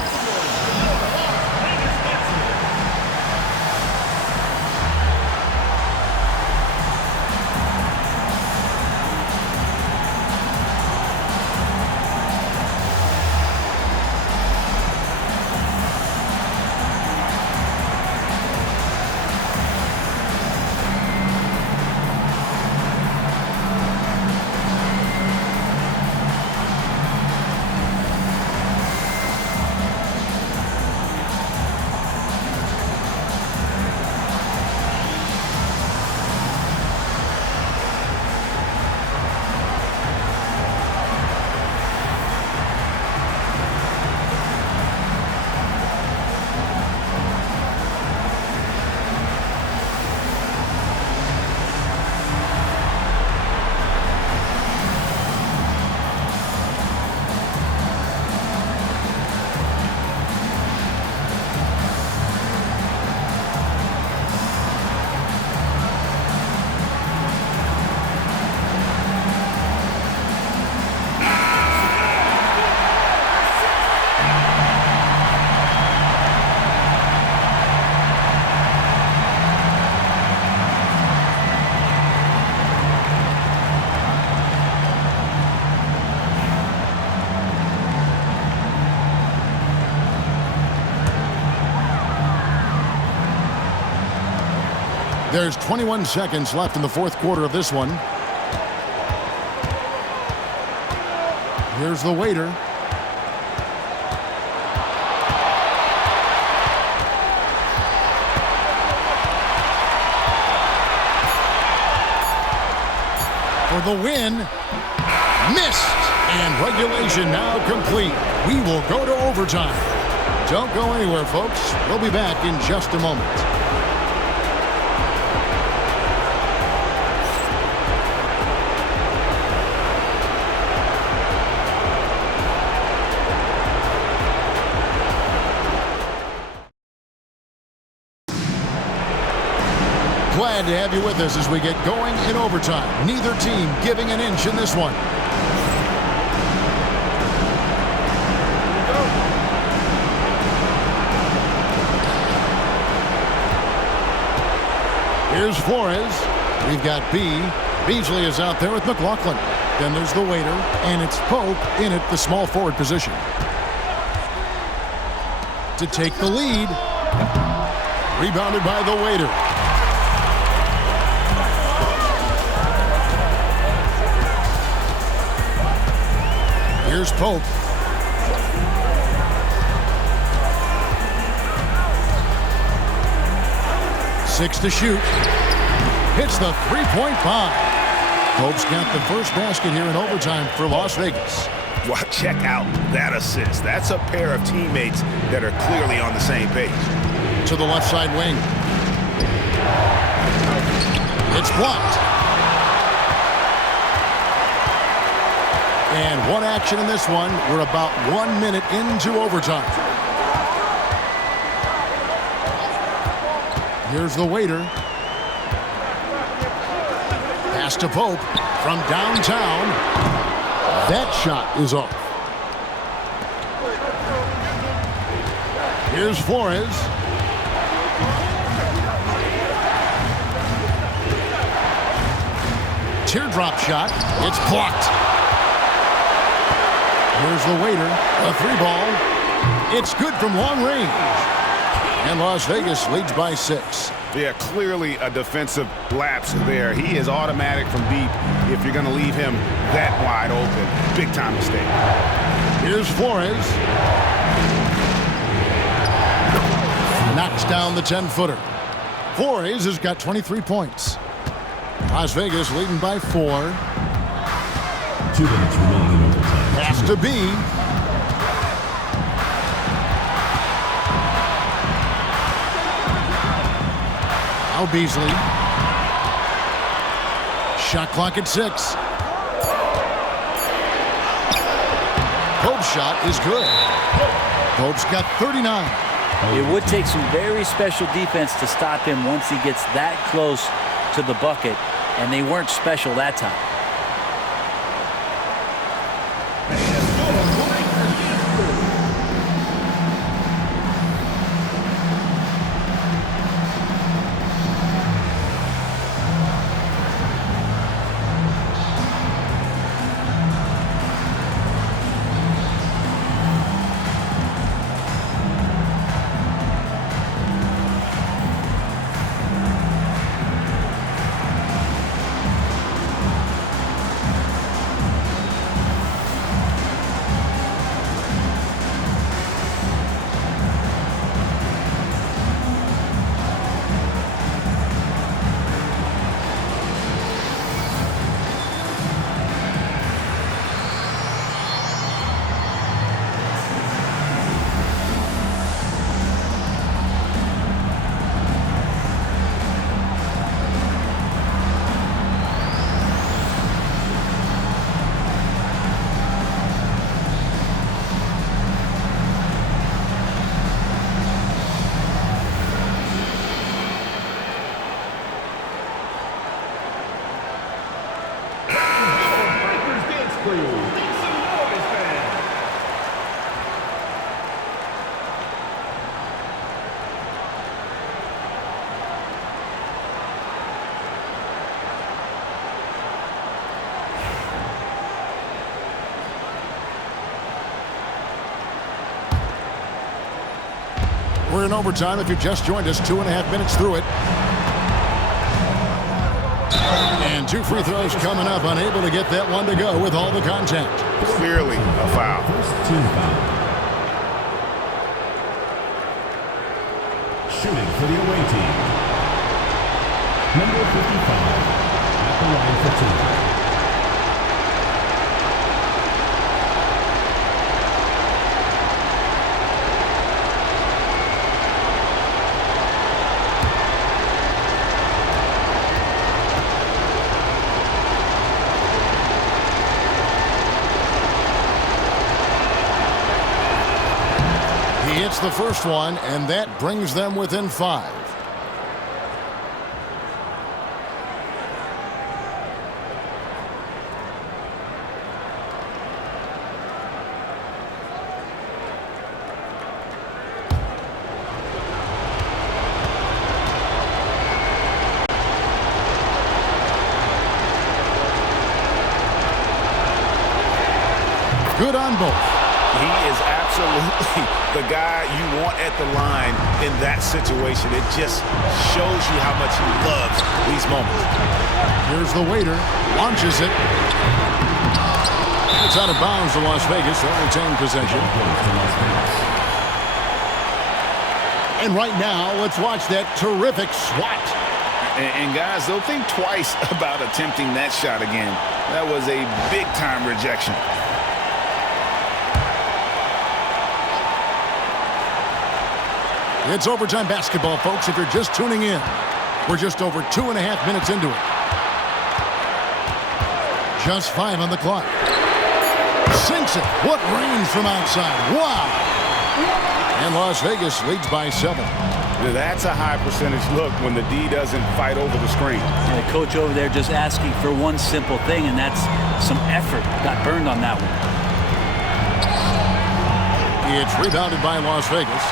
There's 21 seconds left in the fourth quarter of this one. Here's the waiter. For the win. Missed. And regulation now complete. We will go to overtime. Don't go anywhere, folks. We'll be back in just a moment. Glad to have you with us as we get going in overtime. Neither team giving an inch in this one. Here's Flores. We've got B. Beasley is out there with McLaughlin. Then there's the waiter, and it's Pope in at the small forward position. To take the lead. Rebounded by the waiter. Here's Pope. Six to shoot. Hits the three-point bomb. Pope's got the first basket here in overtime for Las Vegas. Well, check out that assist. That's a pair of teammates that are clearly on the same page. To the left side wing. It's blocked. And one action in this one. We're about 1 minute into overtime. Here's the waiter. Pass to Pope from downtown. That shot is off. Here's Flores. Teardrop shot. It's blocked. Here's the waiter. A three ball. It's good from long range. And Las Vegas leads by 6. Yeah, clearly a defensive lapse there. He is automatic from deep if you're going to leave him that wide open. Big time mistake. Here's Flores. Knocks down the 10-footer. Flores has got 23 points. Las Vegas leading by 4. 2 minutes remaining in overtime. Pass to B. Now Beasley. Shot clock at 6. Pope's shot is good. Pope's got 39. It would take some very special defense to stop him once he gets that close to the bucket, and they weren't special that time. We're in overtime. If you just joined us, 2.5 minutes through it. And 2 free throws coming up. Unable to get that one to go with all the contact. Clearly a foul. First team foul. Shooting for the away team. Number 55 at the line for 2. Hits the first one, and that brings them within 5. Good on both. He is absolutely the guy you want at the line in that situation. It just shows you how much he loves these moments. Here's the waiter. Launches it. It's out of bounds to Las Vegas. They'll retain possession. And right now, let's watch that terrific swat. And guys, they'll think twice about attempting that shot again. That was a big-time rejection. It's overtime basketball, folks, if you're just tuning in. We're just over 2.5 minutes into it. Just 5 on the clock. Sinks it. What range from outside. Wow. And Las Vegas leads by 7. That's a high percentage look when the D doesn't fight over the screen. And the coach over there just asking for one simple thing, and that's some effort. Got burned on that one. It's rebounded by Las Vegas.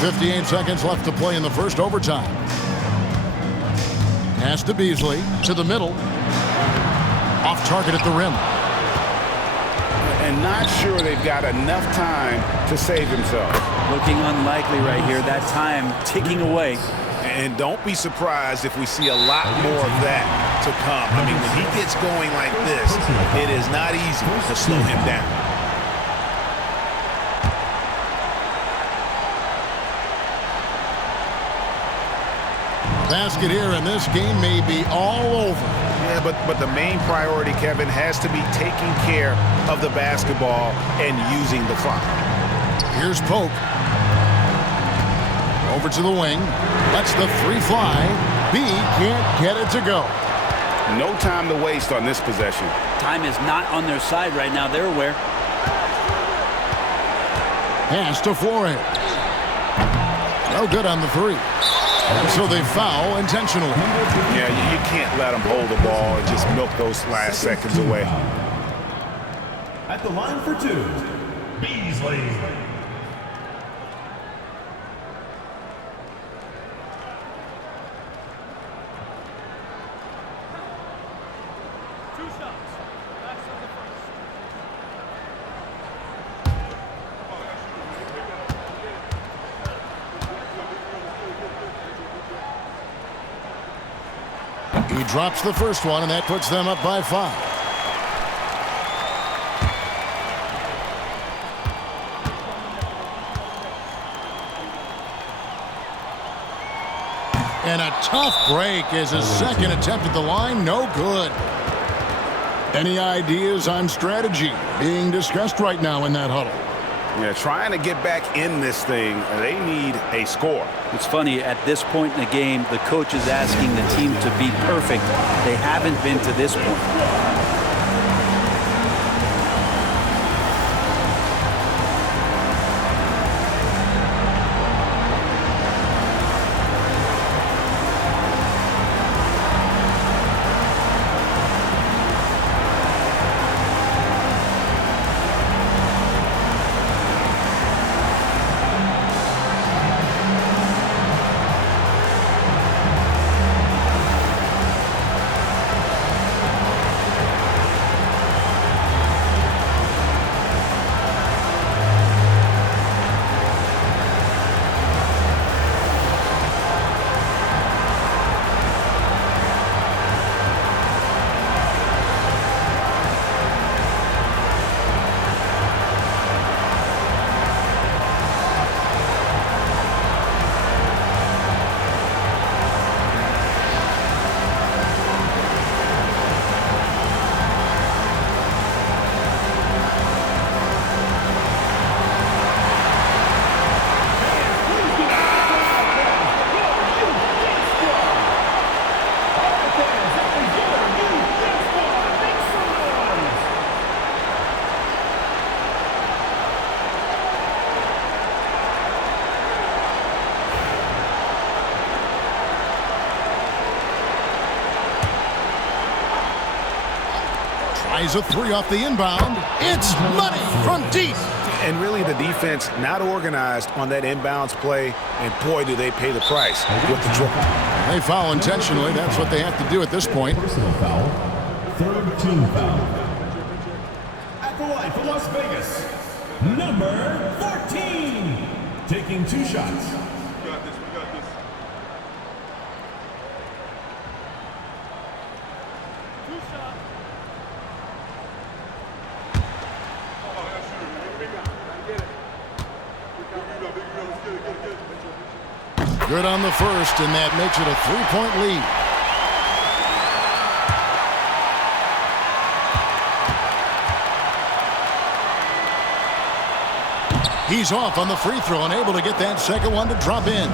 58 seconds left to play in the first overtime. Pass to Beasley, to the middle. Off target at the rim. And not sure they've got enough time to save themselves. Looking unlikely right here. That time ticking away. And don't be surprised if we see a lot more of that to come. I mean, when he gets going like this, it is not easy to slow him down. Basket here, and this game may be all over. Yeah, but the main priority, Kevin, has to be taking care of the basketball and using the clock. Here's Pope. Over to the wing. Lets the 3 fly. B can't get it to go. No time to waste on this possession. Time is not on their side right now. They're aware. Pass to Flores. No good on the three. And so they foul intentionally. Yeah, you can't let them hold the ball and just milk those last seconds away. At the line for two, Beasley. He drops the first one, and that puts them up by 5. And a tough break as his second attempt at the line, no good. Any ideas on strategy being discussed right now in that huddle? Yeah, trying to get back in this thing, they need a score. It's funny, at this point in the game, the coach is asking the team to be perfect. They haven't been to this point. Tries a three off the inbound. It's money from deep. And really the defense not organized on that inbounds play, and boy, do they pay the price with the triple. They foul intentionally. That's what they have to do at this point. Personal foul. Third team foul. At the line for Las Vegas, number 14. Taking 2 shots. We got this. Good on the first, and that makes it a 3-point lead. He's off on the free throw and able to get that second one to drop in.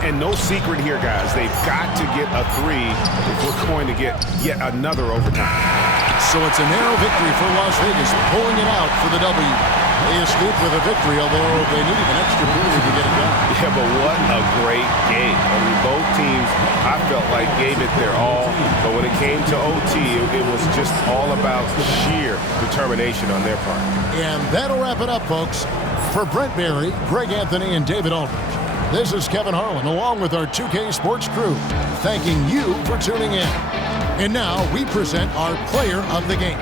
And no secret here, guys. They've got to get a 3 if we're going to get yet another overtime. So it's a narrow victory for Las Vegas, pulling it out for the W. They escaped with a victory, although they needed an extra period to get it done. Yeah, but what a great game. I mean, both teams, I felt like, gave it their all. But when it came to OT, it was just all about sheer determination on their part. And that'll wrap it up, folks. For Brent Barry, Greg Anthony, and David Aldridge, this is Kevin Harlan, along with our 2K Sports crew, thanking you for tuning in. And now we present our player of the game.